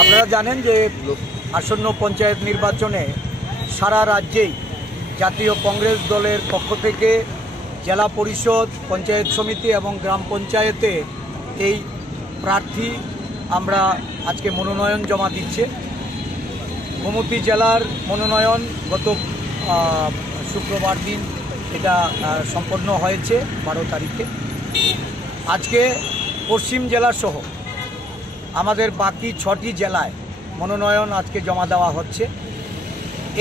আপনারা জানেন যে আসন্ন পঞ্চায়েত নির্বাচনে সারা রাজ্যেই জাতীয় কংগ্রেস দলের পক্ষ থেকে জেলা পরিষদ, পঞ্চায়েত সমিতি এবং গ্রাম পঞ্চায়েতে এই প্রার্থী আমরা আজকে মনোনয়ন জমা দিচ্ছে। গোমতী জেলার মনোনয়ন গত শুক্রবার দিন এটা সম্পন্ন হয়েছে 12 তারিখে। আজকে পশ্চিম জেলা সহ আমাদের বাকি 6টি জেলায় মনোনয়ন আজকে জমা দেওয়া হচ্ছে।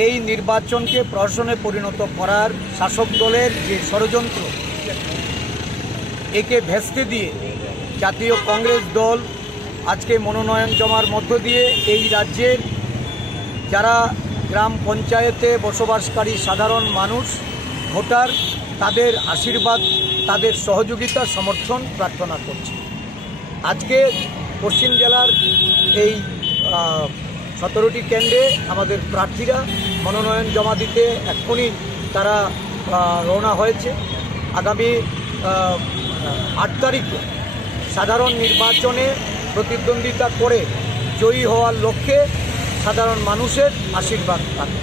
এই নির্বাচনকে প্রহসনে পরিণত করার শাসক দলের যে ষড়যন্ত্র, একে ভেস্তে দিয়ে জাতীয় কংগ্রেস দল আজকে মনোনয়ন জমার মধ্য দিয়ে এই রাজ্যের যারা গ্রাম পঞ্চায়েতে বসবাসকারী সাধারণ মানুষ, ভোটার, তাদের আশীর্বাদ, তাদের সহযোগিতা, সমর্থন প্রার্থনা করছে। আজকে পশ্চিম জেলার এই 17টি কেন্দ্রে আমাদের প্রার্থীরা মনোনয়ন জমা দিতে এক্ষুনি তারা রওনা হয়েছে। আগামী 8 তারিখে সাধারণ নির্বাচনে প্রতিদ্বন্দ্বিতা করে জয়ী হওয়ার লক্ষ্যে সাধারণ মানুষের আশীর্বাদ পাবে।